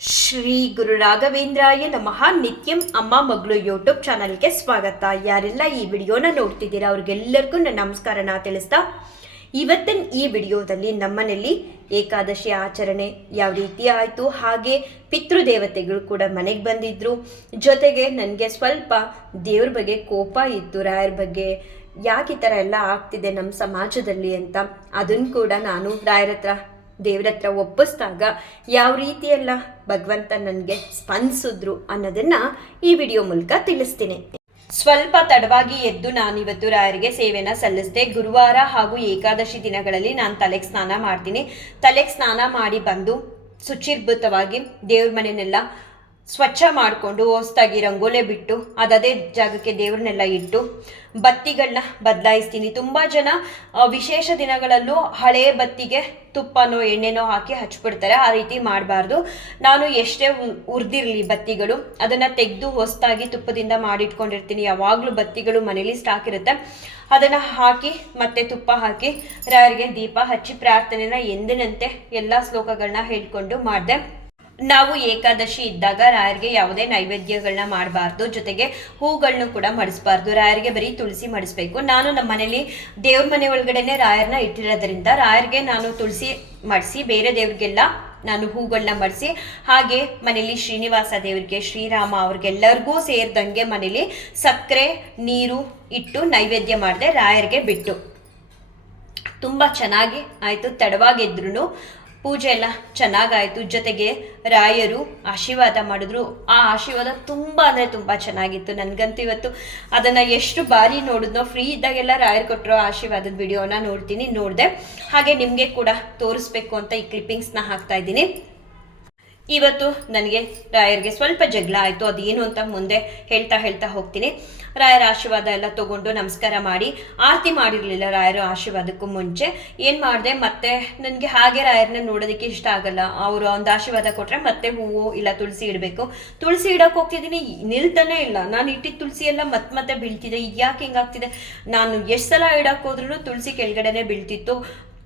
ಶ್ರೀ ಗುರು ರಾಘವೇಂದ್ರಾಯ ನಮಃ. ನಿತ್ಯಂ ಅಮ್ಮ ಮಗಳು ಯೂಟ್ಯೂಬ್ ಚಾನಲ್ಗೆ ಸ್ವಾಗತ. ಯಾರೆಲ್ಲ ಈ ವಿಡಿಯೋನ ನೋಡ್ತಿದ್ದೀರಾ, ಅವ್ರಿಗೆಲ್ಲರಿಗೂ ನನ್ನ ನಮಸ್ಕಾರನ ತಿಳಿಸ್ತಾ, ಇವತ್ತಿನ ಈ ವಿಡಿಯೋದಲ್ಲಿ ನಮ್ಮನೆಯಲ್ಲಿ ಏಕಾದಶಿ ಆಚರಣೆ ಯಾವ ರೀತಿ ಆಯಿತು, ಹಾಗೆ ಪಿತೃದೇವತೆಗಳು ಕೂಡ ಮನೆಗೆ ಬಂದಿದ್ರು. ಜೊತೆಗೆ ನನಗೆ ಸ್ವಲ್ಪ ದೇವ್ರ ಬಗ್ಗೆ ಕೋಪ ಇತ್ತು, ರಾಯರ ಬಗ್ಗೆ. ಯಾಕೆ ಈ ಥರ ಎಲ್ಲ ಆಗ್ತಿದೆ ನಮ್ಮ ಸಮಾಜದಲ್ಲಿ ಅಂತ ಅದನ್ನು ಕೂಡ ನಾನು ರಾಯರ ಹತ್ರ ದೇವ್ರ ಹತ್ರ ಒಪ್ಪಿಸ್ದಾಗ ಯಾವ ರೀತಿಯೆಲ್ಲ ಭಗವಂತ ನನಗೆ ಸ್ಪಂದಿಸಿದ್ರು ಅನ್ನೋದನ್ನ ಈ ವಿಡಿಯೋ ಮೂಲಕ ತಿಳಿಸ್ತೀನಿ. ಸ್ವಲ್ಪ ತಡವಾಗಿ ಎದ್ದು ನಾನಿವತ್ತು ರಾಯರಿಗೆ ಸೇವೆನ ಸಲ್ಲಿಸಿದೆ ಗುರುವಾರ ಹಾಗೂ ಏಕಾದಶಿ ದಿನಗಳಲ್ಲಿ ನಾನು ತಲೆಗೆ ಸ್ನಾನ ಮಾಡ್ತೀನಿ. ತಲೆಗೆ ಸ್ನಾನ ಮಾಡಿ ಬಂದು ಶುಚಿರ್ಭೂತವಾಗಿ ದೇವ್ರ ಮನೆಯನ್ನೆಲ್ಲ ಸ್ವಚ್ಛ ಮಾಡಿಕೊಂಡು ಹೊಸ್ದಾಗಿ ರಂಗೋಲೆ ಬಿಟ್ಟು ಅದೇ ಜಾಗಕ್ಕೆ ದೇವ್ರನ್ನೆಲ್ಲ ಇಟ್ಟು ಬತ್ತಿಗಳನ್ನ ಬದಲಾಯಿಸ್ತೀನಿ. ತುಂಬ ಜನ ವಿಶೇಷ ದಿನಗಳಲ್ಲೂ ಹಳೆ ಬತ್ತಿಗೆ ತುಪ್ಪನೋ, ಎಣ್ಣೆನೋ ಹಾಕಿ ಹಚ್ಬಿಡ್ತಾರೆ. ಆ ರೀತಿ ಮಾಡಬಾರ್ದು. ನಾನು ಎಷ್ಟೇ ಉರ್ದಿರಲಿ ಬತ್ತಿಗಳು, ಅದನ್ನು ತೆಗೆದು ಹೊಸ್ದಾಗಿ ತುಪ್ಪದಿಂದ ಮಾಡಿಟ್ಕೊಂಡಿರ್ತೀನಿ. ಯಾವಾಗಲೂ ಬತ್ತಿಗಳು ಮನೇಲಿ ಸ್ಟಾಕ್ ಇರುತ್ತೆ. ಅದನ್ನು ಹಾಕಿ, ಮತ್ತೆ ತುಪ್ಪ ಹಾಕಿ, ರಾಯರಿಗೆ ದೀಪ ಹಚ್ಚಿ ಪ್ರಾರ್ಥನೆನ ಎಂದಿನಂತೆ ಎಲ್ಲ ಶ್ಲೋಕಗಳನ್ನ ಹೇಳ್ಕೊಂಡು ಮಾಡಿದೆ. ನಾವು ಏಕಾದಶಿ ಇದ್ದಾಗ ರಾಯರಿಗೆ ಯಾವುದೇ ನೈವೇದ್ಯಗಳನ್ನ ಮಾಡಬಾರ್ದು. ಜೊತೆಗೆ ಹೂಗಳನ್ನು ಕೂಡ ಮಡಿಸಬಾರ್ದು. ರಾಯರಿಗೆ ಬರೀ ತುಳಸಿ ಮಡಿಸ್ಬೇಕು. ನಾನು ನಮ್ಮ ಮನೇಲಿ ದೇವ್ರ ಮನೆ ಒಳಗಡೆನೆ ರಾಯರನ್ನ ಇಟ್ಟಿರೋದ್ರಿಂದ ರಾಯರಿಗೆ ನಾನು ತುಳಸಿ ಮಡಿಸಿ, ಬೇರೆ ದೇವ್ರಿಗೆಲ್ಲ ನಾನು ಹೂಗಳನ್ನ ಮಡಿಸಿ, ಹಾಗೆ ಮನೇಲಿ ಶ್ರೀನಿವಾಸ ದೇವರಿಗೆ, ಶ್ರೀರಾಮ ಅವ್ರಿಗೆಲ್ಲರಿಗೂ ಸೇರಿದಂಗೆ ಮನೇಲಿ ಸಕ್ಕರೆ, ನೀರು ಇಟ್ಟು ನೈವೇದ್ಯ ಮಾಡಿದೆ ರಾಯರಿಗೆ ಬಿಟ್ಟು. ತುಂಬ ಚೆನ್ನಾಗಿ ಆಯಿತು. ತಡವಾಗಿದ್ರು ಪೂಜೆ ಎಲ್ಲ ಚೆನ್ನಾಗಾಯಿತು. ಜೊತೆಗೆ ರಾಯರು ಆಶೀರ್ವಾದ ಮಾಡಿದ್ರು. ಆ ಆಶೀರ್ವಾದ ತುಂಬ ಅಂದರೆ ತುಂಬ ಚೆನ್ನಾಗಿತ್ತು ನನಗಂತೂ ಇವತ್ತು. ಅದನ್ನು ಎಷ್ಟು ಬಾರಿ ನೋಡಿದ್ನೋ ಫ್ರೀ ಇದ್ದಾಗೆಲ್ಲ ರಾಯರು ಕೊಟ್ಟರು ಆಶೀರ್ವಾದದ ವಿಡಿಯೋನ ನೋಡ್ತೀನಿ, ನೋಡಿದೆ. ಹಾಗೆ ನಿಮಗೆ ಕೂಡ ತೋರಿಸ್ಬೇಕು ಅಂತ ಈ ಕ್ಲಿಪ್ಪಿಂಗ್ಸ್ನ ಹಾಕ್ತಾ ಇದ್ದೀನಿ. ಇವತ್ತು ನನಗೆ ರಾಯರಿಗೆ ಸ್ವಲ್ಪ ಜಗಳ ಆಯಿತು, ಅದೇನು ಅಂತ ಮುಂದೆ ಹೇಳ್ತಾ ಹೇಳ್ತಾ ಹೋಗ್ತೀನಿ. ರಾಯರ ಆಶೀರ್ವಾದ ಎಲ್ಲ ತಗೊಂಡು ನಮಸ್ಕಾರ ಮಾಡಿ, ಆರತಿ ಮಾಡಿರಲಿಲ್ಲ ರಾಯರ ಆಶೀರ್ವಾದಕ್ಕೂ ಮುಂಚೆ. ಏನು ಮಾಡಿದೆ, ಮತ್ತೆ ನನಗೆ ಹಾಗೆ ರಾಯರನ್ನ ನೋಡೋದಕ್ಕೆ ಇಷ್ಟ ಆಗಲ್ಲ. ಅವರು ಒಂದು ಆಶೀರ್ವಾದ ಕೊಟ್ಟರೆ ಮತ್ತೆ ಹೂವು ಇಲ್ಲ ತುಳಸಿ ಇಡಬೇಕು. ತುಳಸಿ ಇಡೋಕೆ ಹೋಗ್ತಿದ್ದೀನಿ, ನಿಲ್ತಾನೆ ಇಲ್ಲ. ನಾನು ಇಟ್ಟಿದ್ದ ತುಳಸಿ ಎಲ್ಲ ಮತ್ತೆ ಮತ್ತೆ ಬೀಳ್ತಿದೆ. ಇದ್ಯಾಕೆ ಹಿಂಗಾಗ್ತಿದೆ ನಾನು ಎಷ್ಟು ಸಲ ಇಡಕ್ಕೆ ಹೋದ್ರೂ ತುಳಸಿ ಕೆಳಗಡೆನೆ ಬೀಳ್ತಿತ್ತು.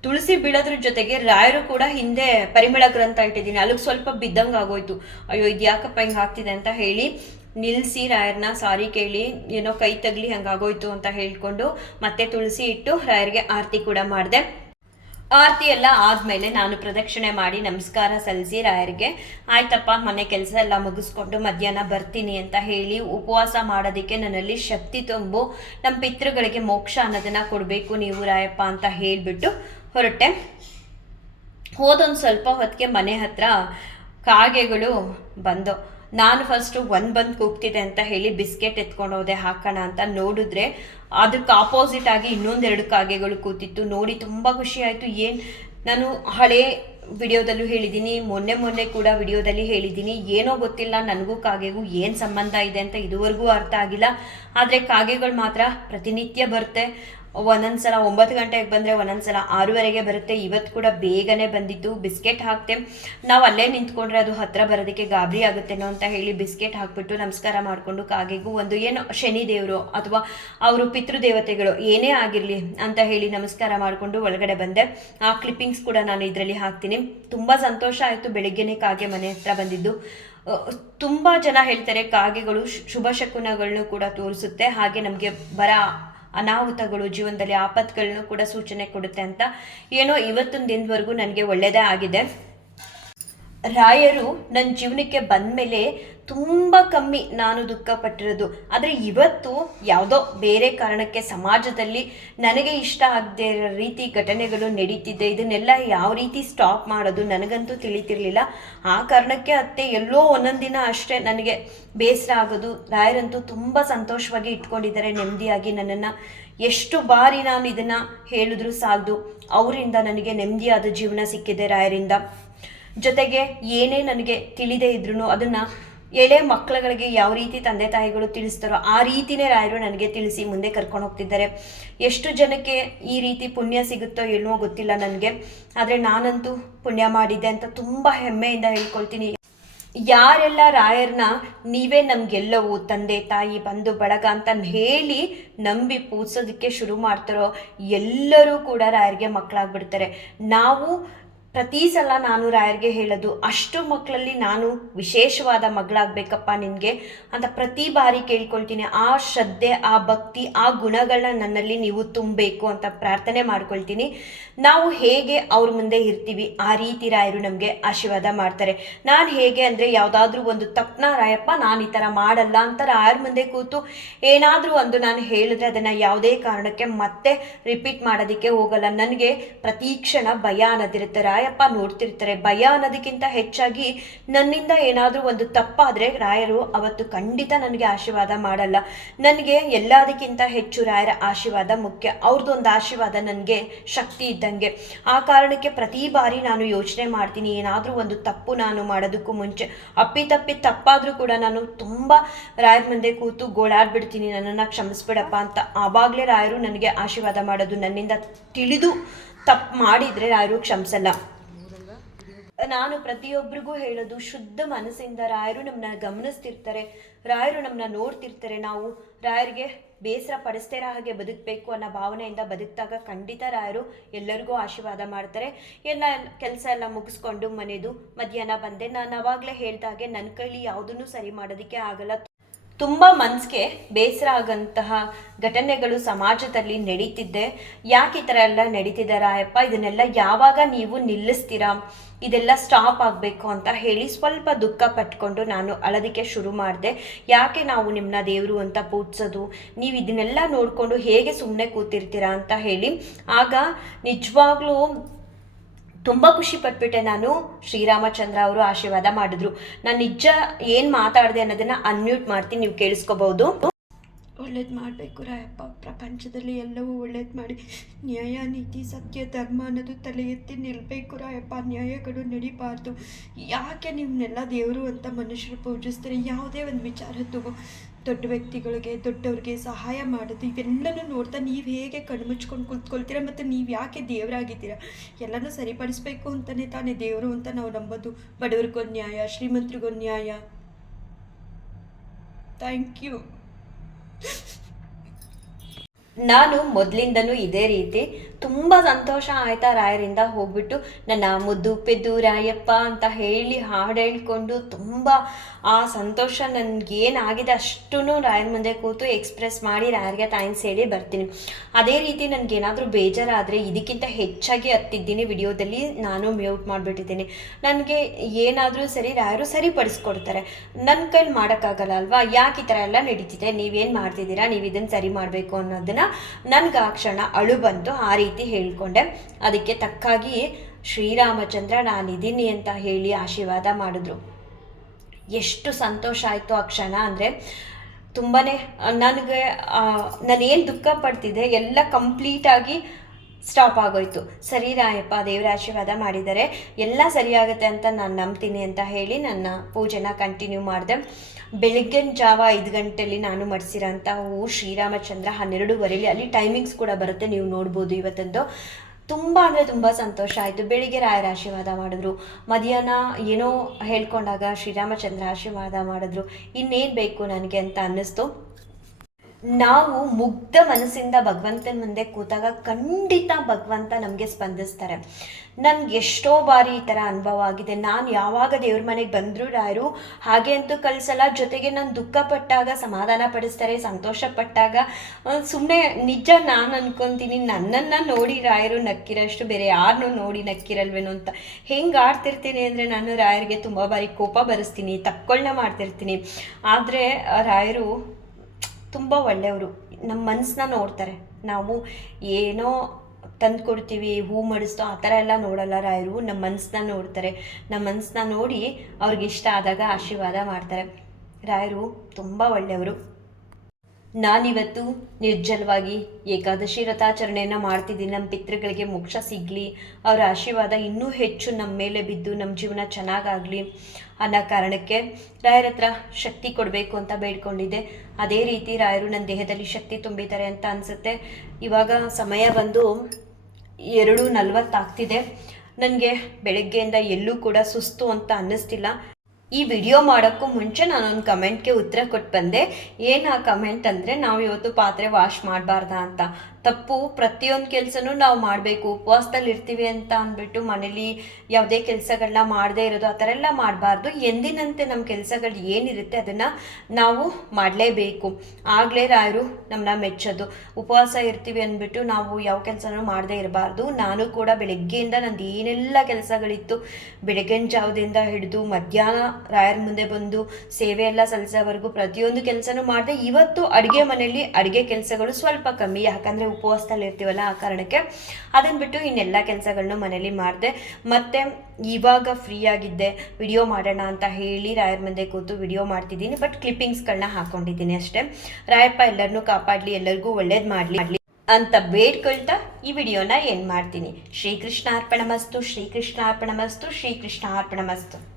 ತುಳಸಿ ಬೀಳೋದ್ರ ಜೊತೆಗೆ ರಾಯರು ಕೂಡ ಹಿಂದೆ ಪರಿಮಳ ಗ್ರಂಥ ಇಟ್ಟಿದ್ದೀನಿ. ಅಲ್ಲಿಗೆ ಸ್ವಲ್ಪ ಬಿದ್ದಂಗೆ ಆಗೋಯ್ತು. ಅಯ್ಯೋ, ಇದು ಯಾಕಪ್ಪ ಹಿಂಗೆ ಆಗ್ತಿದೆ ಅಂತ ಹೇಳಿ ನಿಲ್ಲಿಸಿ ರಾಯರ್ನ ಸಾರಿ ಕೇಳಿ, ಏನೋ ಕೈ ತಗ್ಲಿ ಹಂಗಾಗೋಯ್ತು ಅಂತ ಹೇಳ್ಕೊಂಡು ಮತ್ತೆ ತುಳಸಿ ಇಟ್ಟು ರಾಯರಿಗೆ ಆರತಿ ಕೂಡ ಮಾಡಿದೆ. ಆರತಿ ಎಲ್ಲ ಆದಮೇಲೆ ನಾನು ಪ್ರದಕ್ಷಿಣೆ ಮಾಡಿ ನಮಸ್ಕಾರ ಸಲ್ಲಿಸಿ ರಾಯರಿಗೆ, ಆಯ್ತಪ್ಪ, ಮನೆ ಕೆಲಸ ಎಲ್ಲ ಮುಗಿಸ್ಕೊಂಡು ಮಧ್ಯಾಹ್ನ ಬರ್ತೀನಿ ಅಂತ ಹೇಳಿ ಉಪವಾಸ ಮಾಡೋದಕ್ಕೆ ನನ್ನಲ್ಲಿ ಶಕ್ತಿ ತುಂಬು. ನಮ್ಮ ಪಿತೃಗಳಿಗೆ ಮೋಕ್ಷ ಅನ್ನೋದನ್ನ ಕೊಡಬೇಕು ನೀವು ರಾಯಪ್ಪ ಅಂತ ಹೇಳಿಬಿಟ್ಟು ಹೊರಟೆ. ಹೋದೊಂದು ಸ್ವಲ್ಪ ಹೊತ್ತಿಗೆ ಮನೆ ಹತ್ರ ಕಾಗೆಗಳು ಬಂದು, ನಾನು ಫಸ್ಟು ಒಂದು ಬಂದು ಕೂಗ್ತಿದೆ ಅಂತ ಹೇಳಿ ಬಿಸ್ಕೆಟ್ ಎತ್ಕೊಂಡು ಹೋದೆ, ಹಾಕೋಣ ಅಂತ ನೋಡಿದ್ರೆ ಅದಕ್ಕೆ ಆಪೋಸಿಟ್ ಆಗಿ ಇನ್ನೊಂದೆರಡು ಕಾಗೆಗಳು ಕೂತಿತ್ತು. ನೋಡಿ ತುಂಬ ಖುಷಿ ಆಯಿತು. ಏನು, ನಾನು ಹಳೆ ವಿಡಿಯೋದಲ್ಲೂ ಹೇಳಿದ್ದೀನಿ, ಮೊನ್ನೆ ಮೊನ್ನೆ ಕೂಡ ವಿಡಿಯೋದಲ್ಲಿ ಹೇಳಿದ್ದೀನಿ. ಏನೋ ಗೊತ್ತಿಲ್ಲ, ನನಗೂ ಕಾಗೆಗೂ ಏನು ಸಂಬಂಧ ಇದೆ ಅಂತ ಇದುವರೆಗೂ ಅರ್ಥ ಆಗಿಲ್ಲ. ಆದರೆ ಕಾಗೆಗಳು ಮಾತ್ರ ಪ್ರತಿನಿತ್ಯ ಬರುತ್ತೆ ಒಂದೊಂದ್ಸಲ ಒಂಬತ್ತು ಗಂಟೆಗೆ ಬಂದರೆ ಒಂದೊಂದ್ಸಲ ಆರೂವರೆಗೆ ಬರುತ್ತೆ. ಇವತ್ತು ಕೂಡ ಬೇಗನೆ ಬಂದಿತ್ತು. ಬಿಸ್ಕೆಟ್ ಹಾಕ್ತೆ. ನಾವು ಅಲ್ಲೇ ನಿಂತ್ಕೊಂಡ್ರೆ ಅದು ಹತ್ರ ಬರೋದಕ್ಕೆ ಗಾಬರಿ ಆಗುತ್ತೇನೋ ಅಂತ ಹೇಳಿ ಬಿಸ್ಕೆಟ್ ಹಾಕ್ಬಿಟ್ಟು ನಮಸ್ಕಾರ ಮಾಡಿಕೊಂಡು ಕಾಗೆಗೂ ಒಂದು ಏನು ಶನಿ ದೇವರು ಅಥವಾ ಅವರು ಪಿತೃದೇವತೆಗಳು ಏನೇ ಆಗಿರಲಿ ಅಂತ ಹೇಳಿ ನಮಸ್ಕಾರ ಮಾಡಿಕೊಂಡು ಒಳಗಡೆ ಬಂದೆ. ಆ ಕ್ಲಿಪ್ಪಿಂಗ್ಸ್ ಕೂಡ ನಾನು ಇದರಲ್ಲಿ ಹಾಕ್ತೀನಿ. ತುಂಬ ಸಂತೋಷ ಆಯಿತು. ಬೆಳಿಗ್ಗೆನೇ ಕಾಗೆ ಮನೆ ಹತ್ರ ಬಂದಿದ್ದು. ತುಂಬ ಜನ ಹೇಳ್ತಾರೆ ಕಾಗೆಗಳು ಶುಭ ಶಕುನಗಳನ್ನು ಕೂಡ ತೋರಿಸುತ್ತೆ. ಹಾಗೆ ನಮಗೆ ಬರ ಅನಾಹುತಗಳು ಜೀವನದಲ್ಲಿ ಆಪತ್ಗಳನ್ನು ಕೂಡ ಸೂಚನೆ ಕೊಡುತ್ತೆ ಅಂತ ಏನೋ ಇವತ್ತೊಂದು ದಿನದವರೆಗೂ ನನಗೆ ಒಳ್ಳೆಯದೇ ಆಗಿದೆ. ರಾಯರು ನನ್ನ ಜೀವನಕ್ಕೆ ಬಂದ ಮೇಲೆ ತುಂಬ ಕಮ್ಮಿ ನಾನು ದುಃಖ ಪಟ್ಟಿರೋದು. ಆದರೆ ಇವತ್ತು ಯಾವುದೋ ಬೇರೆ ಕಾರಣಕ್ಕೆ ಸಮಾಜದಲ್ಲಿ ನನಗೆ ಇಷ್ಟ ಆಗದೆ ಇರೋ ರೀತಿ ಘಟನೆಗಳು ನಡೀತಿದೆ. ಇದನ್ನೆಲ್ಲ ಯಾವ ರೀತಿ ಸ್ಟಾಪ್ ಮಾಡೋದು ನನಗಂತೂ ತಿಳಿತಿರ್ಲಿಲ್ಲ. ಆ ಕಾರಣಕ್ಕೆ ಅತ್ತೆ ಎಲ್ಲೋ ಒಂದೊಂದು ದಿನ ಅಷ್ಟೇ ನನಗೆ ಬೇಸರ ಆಗೋದು. ರಾಯರಂತೂ ತುಂಬ ಸಂತೋಷವಾಗಿ ಇಟ್ಕೊಂಡಿದ್ದಾರೆ ನೆಮ್ಮದಿಯಾಗಿ ನನ್ನನ್ನು. ಎಷ್ಟು ಬಾರಿ ನಾನು ಇದನ್ನು ಹೇಳಿದ್ರು ಸಾಲದು. ಅವರಿಂದ ನನಗೆ ನೆಮ್ಮದಿಯಾದ ಜೀವನ ಸಿಕ್ಕಿದೆ ರಾಯರಿಂದ. ಜೊತೆಗೆ ಏನೇ ನನಗೆ ತಿಳಿದೇ ಇದ್ರೂ ಅದನ್ನು ಎಳೆ ಮಕ್ಕಳುಗಳಿಗೆ ಯಾವ ರೀತಿ ತಂದೆ ತಾಯಿಗಳು ತಿಳಿಸ್ತಾರೋ ಆ ರೀತಿನೇ ರಾಯರು ನನಗೆ ತಿಳಿಸಿ ಮುಂದೆ ಕರ್ಕೊಂಡು ಹೋಗ್ತಿದ್ದಾರೆ. ಎಷ್ಟು ಜನಕ್ಕೆ ಈ ರೀತಿ ಪುಣ್ಯ ಸಿಗುತ್ತೋ ಏನೋ ಗೊತ್ತಿಲ್ಲ ನನಗೆ. ಆದರೆ ನಾನಂತೂ ಪುಣ್ಯ ಮಾಡಿದ್ದೆ ಅಂತ ತುಂಬ ಹೆಮ್ಮೆಯಿಂದ ಹೇಳ್ಕೊಳ್ತೀನಿ. ಯಾರೆಲ್ಲ ರಾಯರ್ನ ನೀವೇ ನಮ್ಗೆಲ್ಲವೂ ತಂದೆ, ತಾಯಿ, ಬಂಧು, ಬಳಗ ಅಂತ ಹೇಳಿ ನಂಬಿ ಪೂಜಿಸೋದಕ್ಕೆ ಶುರು ಮಾಡ್ತಾರೋ ಎಲ್ಲರೂ ಕೂಡ ರಾಯರಿಗೆ ಮಕ್ಕಳಾಗ್ಬಿಡ್ತಾರೆ. ನಾವು ಪ್ರತಿ ಸಲ ನಾನು ರಾಯರ್ಗೆ ಹೇಳೋದು, ಅಷ್ಟು ಮಕ್ಕಳಲ್ಲಿ ನಾನು ವಿಶೇಷವಾದ ಮಗಳಾಗಬೇಕಪ್ಪ ನಿನಗೆ ಅಂತ ಪ್ರತಿ ಬಾರಿ ಕೇಳ್ಕೊಳ್ತೀನಿ. ಆ ಶ್ರದ್ಧೆ, ಆ ಭಕ್ತಿ, ಆ ಗುಣಗಳನ್ನ ನನ್ನಲ್ಲಿ ನೀವು ತುಂಬಬೇಕು ಅಂತ ಪ್ರಾರ್ಥನೆ ಮಾಡ್ಕೊಳ್ತೀನಿ. ನಾವು ಹೇಗೆ ಅವ್ರ ಮುಂದೆ ಇರ್ತೀವಿ, ಆ ರೀತಿ ರಾಯರು ನಮಗೆ ಆಶೀರ್ವಾದ ಮಾಡ್ತಾರೆ. ನಾನು ಹೇಗೆ ಅಂದರೆ ಯಾವುದಾದ್ರೂ ಒಂದು ತಪ್ಪನ ರಾಯಪ್ಪ, ನಾನು ಈ ಥರ ಮಾಡಲ್ಲ ಅಂತ ರಾಯರ ಮುಂದೆ ಕೂತು ಏನಾದರೂ ಒಂದು ನಾನು ಹೇಳಿದ್ರೆ ಅದನ್ನು ಯಾವುದೇ ಕಾರಣಕ್ಕೆ ಮತ್ತೆ ರಿಪೀಟ್ ಮಾಡೋದಕ್ಕೆ ಹೋಗಲ್ಲ. ನನಗೆ ಪ್ರತಿ ಕ್ಷಣ ಭಯ ಅನ್ನೋದಿರುತ್ತೆ ರಾಯಪ್ಪ ನೋಡ್ತಿರ್ತಾರೆ. ಭಯ ಅನ್ನೋದಕ್ಕಿಂತ ಹೆಚ್ಚಾಗಿ ನನ್ನಿಂದ ಏನಾದರೂ ಒಂದು ತಪ್ಪಾದರೆ ರಾಯರು ಅವತ್ತು ಖಂಡಿತ ನನಗೆ ಆಶೀರ್ವಾದ ಮಾಡಲ್ಲ. ನನಗೆ ಎಲ್ಲದಕ್ಕಿಂತ ಹೆಚ್ಚು ರಾಯರ ಆಶೀರ್ವಾದ ಮುಖ್ಯ. ಅವ್ರದ್ದೊಂದು ಆಶೀರ್ವಾದ ನನಗೆ ಶಕ್ತಿ ಇದ್ದಂಗೆ. ಆ ಕಾರಣಕ್ಕೆ ಪ್ರತಿ ಬಾರಿ ನಾನು ಯೋಚನೆ ಮಾಡ್ತೀನಿ, ಏನಾದರೂ ಒಂದು ತಪ್ಪು ನಾನು ಮಾಡೋದಕ್ಕೂ ಮುಂಚೆ. ಅಪ್ಪಿತಪ್ಪಿ ತಪ್ಪಾದರೂ ಕೂಡ ನಾನು ತುಂಬ ರಾಯರ ಮುಂದೆ ಕೂತು ಗೋಳಾಡ್ಬಿಡ್ತೀನಿ, ನನ್ನನ್ನು ಕ್ಷಮಿಸ್ಬಿಡಪ್ಪ ಅಂತ. ಆವಾಗಲೇ ರಾಯರು ನನಗೆ ಆಶೀರ್ವಾದ ಮಾಡೋದು ನನ್ನಿಂದ ತಿಳಿದು ತಪ್ಪು ಮಾಡಿದರೆ ರಾಯರು ಕ್ಷಮಿಸಲ್ಲ. ನಾನು ಪ್ರತಿಯೊಬ್ಬರಿಗೂ ಹೇಳೋದು, ಶುದ್ಧ ಮನಸ್ಸಿಂದ ರಾಯರು ನಮ್ಮನ್ನ ಗಮನಿಸ್ತಿರ್ತಾರೆ, ರಾಯರು ನಮ್ಮನ್ನ ನೋಡ್ತಿರ್ತಾರೆ. ನಾವು ರಾಯರಿಗೆ ಬೇಸರ ಪಡಿಸ್ತೇರ ಹಾಗೆ ಬದುಕಬೇಕು ಅನ್ನೋ ಭಾವನೆಯಿಂದ ಬದುಕಿದಾಗ ಖಂಡಿತ ರಾಯರು ಎಲ್ಲರಿಗೂ ಆಶೀರ್ವಾದ ಮಾಡ್ತಾರೆ. ಎಲ್ಲ ಕೆಲಸ ಎಲ್ಲ ಮುಗಿಸ್ಕೊಂಡು ಮನೆದು ಮಧ್ಯಾಹ್ನ ಬಂದೆ. ನಾನು ಅವಾಗಲೇ ಹೇಳ್ದಾಗೆ ನನ್ನ ಕೈಲಿ ಯಾವುದನ್ನು ಸರಿ ಮಾಡೋದಕ್ಕೆ ಆಗಲ್ಲ. ತುಂಬ ಮನಸ್ಸಿಗೆ ಬೇಸರ ಆಗಂತಹ ಘಟನೆಗಳು ಸಮಾಜದಲ್ಲಿ ನಡೀತಿದ್ದೆ. ಯಾಕೆ ಈ ಥರ ಎಲ್ಲ ನಡೀತಿದೆ ಇದನ್ನೆಲ್ಲ ಯಾವಾಗ ನೀವು ನಿಲ್ಲಿಸ್ತೀರಾ? ಇದೆಲ್ಲ ಸ್ಟಾಪ್ ಆಗಬೇಕು ಅಂತ ಹೇಳಿ ಸ್ವಲ್ಪ ದುಃಖ ಪಟ್ಕೊಂಡು ನಾನು ಅಳದಿಕ್ಕೆ ಶುರು ಮಾಡಿದೆ. ಯಾಕೆ ನಾವು ನಿಮ್ಮನ್ನ ದೇವರು ಅಂತ ಪೂಜಿಸೋದು? ನೀವು ಇದನ್ನೆಲ್ಲ ನೋಡಿಕೊಂಡು ಹೇಗೆ ಸುಮ್ಮನೆ ಕೂತಿರ್ತೀರಾ ಅಂತ ಹೇಳಿ. ಆಗ ನಿಜವಾಗ್ಲೂ ತುಂಬ ಖುಷಿ ಪಟ್ಬಿಟ್ಟೆ ನಾನು. ಶ್ರೀರಾಮಚಂದ್ರ ಅವರು ಆಶೀರ್ವಾದ ಮಾಡಿದ್ರು. ನಾನು ನಿಜ ಏನು ಮಾತಾಡಿದೆ ಅನ್ನೋದನ್ನ ಅನ್ಮ್ಯೂಟ್ ಮಾಡ್ತೀನಿ, ನೀವು ಕೇಳಿಸ್ಕೋಬಹುದು. ಒಳ್ಳೇದು ಮಾಡಬೇಕು ರಾಯಪ್ಪ. ಪ್ರಪಂಚದಲ್ಲಿ ಎಲ್ಲವೂ ಒಳ್ಳೇದು ಮಾಡಿ. ನ್ಯಾಯ, ನೀತಿ, ಸತ್ಯ, ಧರ್ಮ ಅನ್ನೋದು ತಲೆ ಎತ್ತಿ ನಿಲ್ಲಬೇಕು ರಾಯಪ್ಪ. ನ್ಯಾಯಗಳು ನಡಿಬಾರ್ದು. ಯಾಕೆ ನಿಮ್ಮನ್ನೆಲ್ಲ ದೇವರು ಅಂತ ಮನುಷ್ಯರು ಪೂಜಿಸ್ತಾರೆ? ಯಾವುದೇ ಒಂದು ವಿಚಾರ ತಗೋ. ದೊಡ್ಡ ವ್ಯಕ್ತಿಗಳಿಗೆ, ದೊಡ್ಡವ್ರಿಗೆ ಸಹಾಯ ಮಾಡೋದು, ಇವೆಲ್ಲನೂ ನೋಡ್ತಾ ನೀವು ಹೇಗೆ ಕಣ್ಮುಚ್ಕೊಂಡು ಕುತ್ಕೊಳ್ತೀರಾ ಮತ್ತು ನೀವು ಯಾಕೆ ದೇವರಾಗಿದ್ದೀರಾ? ಎಲ್ಲನೂ ಸರಿಪಡಿಸ್ಬೇಕು ಅಂತಲೇ ತಾನೇ ದೇವರು ಅಂತ ನಾವು ನಂಬೋದು. ಬಡವ್ರಿಗೊಂದು ನ್ಯಾಯ ಶ್ರೀಮಂತರಿಗೊಂದು ನ್ಯಾಯ. ಥ್ಯಾಂಕ್ ಯು ನಾನು ಮೊದಲಿಂದನೂ ಇದೇ ರೀತಿ ತುಂಬ ಸಂತೋಷ ಆಯ್ತಾ ರಾಯರಿಂದ ಹೋಗ್ಬಿಟ್ಟು ನನ್ನ ಮುದ್ದು ಪೆದ್ದು ರಾಯಪ್ಪ ಅಂತ ಹೇಳಿ ಹಾಡು ಹೇಳ್ಕೊಂಡು ತುಂಬ ಆ ಸಂತೋಷ ನನಗೇನಾಗಿದೆ ಅಷ್ಟೂ ರಾಯರ ಮುಂದೆ ಕೂತು ಎಕ್ಸ್ಪ್ರೆಸ್ ಮಾಡಿ ರಾಯರಿಗೆ ಥ್ಯಾಂಕ್ಸ್ ಹೇಳಿ ಬರ್ತೀನಿ. ಅದೇ ರೀತಿ ನನಗೇನಾದರೂ ಬೇಜಾರಾದರೆ ಇದಕ್ಕಿಂತ ಹೆಚ್ಚಾಗಿ ಹತ್ತಿದ್ದೀನಿ ವಿಡಿಯೋದಲ್ಲಿ ನಾನು ಮ್ಯೂಟ್ ಮಾಡಿಬಿಟ್ಟಿದ್ದೀನಿ. ನನಗೆ ಏನಾದರೂ ಸರಿ ರಾಯರು ಸರಿಪಡಿಸ್ಕೊಡ್ತಾರೆ. ನನ್ನ ಕೈಲಿ ಮಾಡೋಕ್ಕಾಗಲ್ಲ ಅಲ್ವಾ? ಯಾಕೆ ಈ ಥರ ಎಲ್ಲ ನಡೀತಿದೆ? ನೀವೇನು ಮಾಡ್ತಿದ್ದೀರಾ? ನೀವು ಇದನ್ನು ಸರಿ ಮಾಡಬೇಕು ಅನ್ನೋದನ್ನು ನನಗೆ ಆ ಕ್ಷಣ ಅಳು ಬಂತು ಆ ರೀತಿ ಹೇಳ್ಕೊಂಡೆ. ಅದಕ್ಕೆ ತಕ್ಕಾಗಿ ಶ್ರೀರಾಮಚಂದ್ರ ನಾನಿದ್ದೀನಿ ಅಂತ ಹೇಳಿ ಆಶೀರ್ವಾದ ಮಾಡಿದ್ರು. ಎಷ್ಟು ಸಂತೋಷ ಆಯಿತು ಆ ಕ್ಷಣ ಅಂದರೆ ತುಂಬಾ ನನಗೆ ನಾನೇನು ದುಃಖ ಪಡ್ತಿದ್ದೆ ಎಲ್ಲ ಕಂಪ್ಲೀಟಾಗಿ ಸ್ಟಾಪ್ ಆಗೋಯ್ತು. ಸರಿ ರಾಯಪ್ಪ, ದೇವರ ಆಶೀರ್ವಾದ ಮಾಡಿದರೆ ಎಲ್ಲ ಸರಿಯಾಗುತ್ತೆ ಅಂತ ನಾನು ನಂಬ್ತೀನಿ ಅಂತ ಹೇಳಿ ನನ್ನ ಪೂಜೆನ ಕಂಟಿನ್ಯೂ ಮಾಡಿದೆ. ಬೆಳಗ್ಗಿನ ಜಾವ ಐದು ಗಂಟೆಯಲ್ಲಿ ನಾನು ಮಡಿಸಿರೋಂಥ ಹೂವು ಶ್ರೀರಾಮಚಂದ್ರ ಹನ್ನೆರಡೂವರೆಲಿ ಅಲ್ಲಿ ಟೈಮಿಂಗ್ಸ್ ಕೂಡ ಬರುತ್ತೆ, ನೀವು ನೋಡ್ಬೋದು ಇವತ್ತಂದು. ತುಂಬ ಅಂದರೆ ತುಂಬ ಸಂತೋಷ ಆಯಿತು. ಬೆಳಿಗ್ಗೆ ರಾಯರ ಆಶೀರ್ವಾದ ಮಾಡಿದ್ರು. ಮಧ್ಯಾಹ್ನ ಏನೋ ಹೇಳ್ಕೊಂಡಾಗ ಶ್ರೀರಾಮಚಂದ್ರ ಆಶೀರ್ವಾದ ಮಾಡಿದ್ರು. ಇನ್ನೇನು ಬೇಕು ನನಗೆ ಅಂತ ಅನ್ನಿಸ್ತು. ನಾವು ಮುಗ್ಧ ಮನಸ್ಸಿಂದ ಭಗವಂತನ ಮುಂದೆ ಕೂತಾಗ ಖಂಡಿತ ಭಗವಂತ ನಮಗೆ ಸ್ಪಂದಿಸ್ತಾರೆ. ನನ್ಗೆ ಎಷ್ಟೋ ಬಾರಿ ಈ ಥರ ಅನುಭವ ಆಗಿದೆ. ನಾನು ಯಾವಾಗ ದೇವ್ರ ಮನೆಗೆ ಬಂದರೂ ರಾಯರು, ಹಾಗೆ ಅಂತೂ ಕಳಿಸಲ್ಲ. ಜೊತೆಗೆ ನಾನು ದುಃಖ ಪಟ್ಟಾಗ, ಸಮಾಧಾನ ಪಡಿಸ್ತಾರೆ, ಸಂತೋಷ ಪಟ್ಟಾಗ ಸುಮ್ಮನೆ ನಿಜ ನಾನು ಅನ್ಕೊತೀನಿ. ನನ್ನನ್ನು ನೋಡಿ ರಾಯರು ನಕ್ಕಿರೋಷ್ಟು ಬೇರೆ ಯಾರನ್ನೂ ನೋಡಿ ನಕ್ಕಿರಲ್ವೇನೋ ಅಂತ. ಹೆಂಗೆ ಆಡ್ತಿರ್ತೀನಿ ಅಂದರೆ ನಾನು ರಾಯರಿಗೆ ತುಂಬ ಬಾರಿ ಕೋಪ ಬರೆಸ್ತೀನಿ ತಕ್ಕೊಳ್ಳೆ ಮಾಡ್ತಿರ್ತೀನಿ. ಆದರೆ, ರಾಯರು ತುಂಬ ಒಳ್ಳೆಯವರು. ನಮ್ಮ ಮನಸ್ಸನ್ನ ನೋಡ್ತಾರೆ. ನಾವು ಏನೋ ತಂದು ಕೊಡ್ತೀವಿ, ಹೂ ಮಡಿಸ್ತೋ ಆ ಥರ ಎಲ್ಲ ನೋಡಲ್ಲ ರಾಯರು. ನಮ್ಮ ಮನಸ್ಸನ್ನ ನೋಡ್ತಾರೆ. ನಮ್ಮ ಮನಸ್ಸನ್ನ ನೋಡಿ ಅವ್ರಿಗೆ ಇಷ್ಟ ಆದಾಗ ಆಶೀರ್ವಾದ ಮಾಡ್ತಾರೆ. ರಾಯರು ತುಂಬ ಒಳ್ಳೆಯವರು. ನಾನಿವತ್ತು ನಿರ್ಜಲವಾಗಿ ಏಕಾದಶಿ ರಥಾಚರಣೆಯನ್ನು ಮಾಡ್ತಿದ್ದೀನಿ. ನಮ್ಮ ಪಿತೃಗಳಿಗೆ ಮೋಕ್ಷ ಸಿಗಲಿ. ಅವರ ಆಶೀರ್ವಾದ ಇನ್ನೂ ಹೆಚ್ಚು ನಮ್ಮ ಮೇಲೆ ಬಿದ್ದು ನಮ್ಮ ಜೀವನ ಚೆನ್ನಾಗಾಗಲಿ ಅನ್ನೋ ಕಾರಣಕ್ಕೆ ರಾಯರ ಹತ್ರ ಶಕ್ತಿ ಕೊಡಬೇಕು ಅಂತ ಬೇಡ್ಕೊಂಡಿದ್ದೆ. ಅದೇ ರೀತಿ ರಾಯರು ನನ್ನ ದೇಹದಲ್ಲಿ ಶಕ್ತಿ ತುಂಬಿದ್ದಾರೆ ಅಂತ ಅನಿಸುತ್ತೆ. ಇವಾಗ ಸಮಯ ಬಂದು ಎರಡು ನಲ್ವತ್ತಾಗ್ತಿದೆ. ನನಗೆ ಬೆಳಗ್ಗೆಯಿಂದ ಎಲ್ಲೂ ಕೂಡ ಸುಸ್ತು ಅಂತ ಅನ್ನಿಸ್ತಿಲ್ಲ. ಈ ವಿಡಿಯೋ ಮಾಡೋಕ್ಕೂ ಮುಂಚೆ ನಾನೊಂದು ಕಮೆಂಟ್ಗೆ ಉತ್ತರ ಕೊಟ್ಟು ಬಂದೆ. ಏನು ಆ ಕಮೆಂಟ್ ಅಂದರೆ ನಾವು ಇವತ್ತು ಪಾತ್ರೆ ವಾಶ್ ಮಾಡಬಾರ್ದಾ ಅಂತ. ತಪ್ಪು ಪ್ರತಿಯೊಂದು ಕೆಲಸನೂ ನಾವು ಮಾಡಬೇಕು, ಉಪವಾಸದಲ್ಲಿ ಇರ್ತೀವಿ ಅಂತ ಅಂದ್ಬಿಟ್ಟು ಮನೇಲಿ ಯಾವುದೇ ಕೆಲಸಗಳನ್ನ ಮಾಡದೇ ಇರೋದು, ಆ ಥರ ಎಲ್ಲ ಮಾಡಬಾರ್ದು. ಎಂದಿನಂತೆ ನಮ್ಮ ಕೆಲಸಗಳು ಏನಿರುತ್ತೆ ಅದನ್ನು ನಾವು ಮಾಡಲೇಬೇಕು. ಆಗಲೇ ರಾಯರು ನಮ್ಮನ್ನ ಮೆಚ್ಚೋದು. ಉಪವಾಸ ಇರ್ತೀವಿ ಅಂದ್ಬಿಟ್ಟು ನಾವು ಯಾವ ಕೆಲಸನೂ ಮಾಡದೇ ಇರಬಾರ್ದು. ನಾನು ಕೂಡ ಬೆಳಗ್ಗೆಯಿಂದ ನಂದು ಏನೆಲ್ಲ ಕೆಲಸಗಳಿತ್ತು ಬೆಳಗಿನ ಜಾವದಿಂದ ಹಿಡಿದು ಮಧ್ಯಾಹ್ನ ರಾಯರ ಮುಂದೆ ಬಂದು ಸೇವೆ ಎಲ್ಲ ಸಲ್ಲಿಸೋವರೆಗೂ ಪ್ರತಿಯೊಂದು ಕೆಲಸನೂ ಮಾಡಿದೆ, ಇವತ್ತು ಅಡುಗೆ ಮನೆಯಲ್ಲಿ ಅಡುಗೆ ಕೆಲಸಗಳು ಸ್ವಲ್ಪ ಕಮ್ಮಿ. ಯಾಕಂದರೆ ಉಪವಾಸದಲ್ಲಿ ಇರ್ತೀವಲ್ಲ ಆ ಕಾರಣಕ್ಕೆ ಅದನ್ನು ಬಿಟ್ಟು ಇನ್ನೆಲ್ಲ ಕೆಲಸಗಳನ್ನೂ ಮನೇಲಿ ಮಾಡಿದೆ. ಮತ್ತು ಇವಾಗ ಫ್ರೀ ಆಗಿದ್ದೆ ವಿಡಿಯೋ ಮಾಡೋಣ ಅಂತ ಹೇಳಿ ರಾಯರ ಮುಂದೆ ಕೂತು ವಿಡಿಯೋ ಮಾಡ್ತಿದ್ದೀನಿ ಬಟ್ ಕ್ಲಿಪ್ಪಿಂಗ್ಸ್ಗಳನ್ನ ಹಾಕೊಂಡಿದ್ದೀನಿ ಅಷ್ಟೇ. ರಾಯಪ್ಪ ಎಲ್ಲರನ್ನೂ ಕಾಪಾಡಲಿ, ಎಲ್ಲರಿಗೂ ಒಳ್ಳೇದು ಮಾಡಲಿ. ಅಂತ ಬೇಡ್ಕೊಳ್ತಾ ಈ ವಿಡಿಯೋನ ಏನು ಮಾಡ್ತೀನಿ? ಶ್ರೀಕೃಷ್ಣ ಅರ್ಪಣ ಮಸ್ತು ಶ್ರೀಕೃಷ್ಣ ಅರ್ಪಣ ಮಸ್ತು ಶ್ರೀಕೃಷ್ಣ ಅರ್ಪಣ ಮಸ್ತು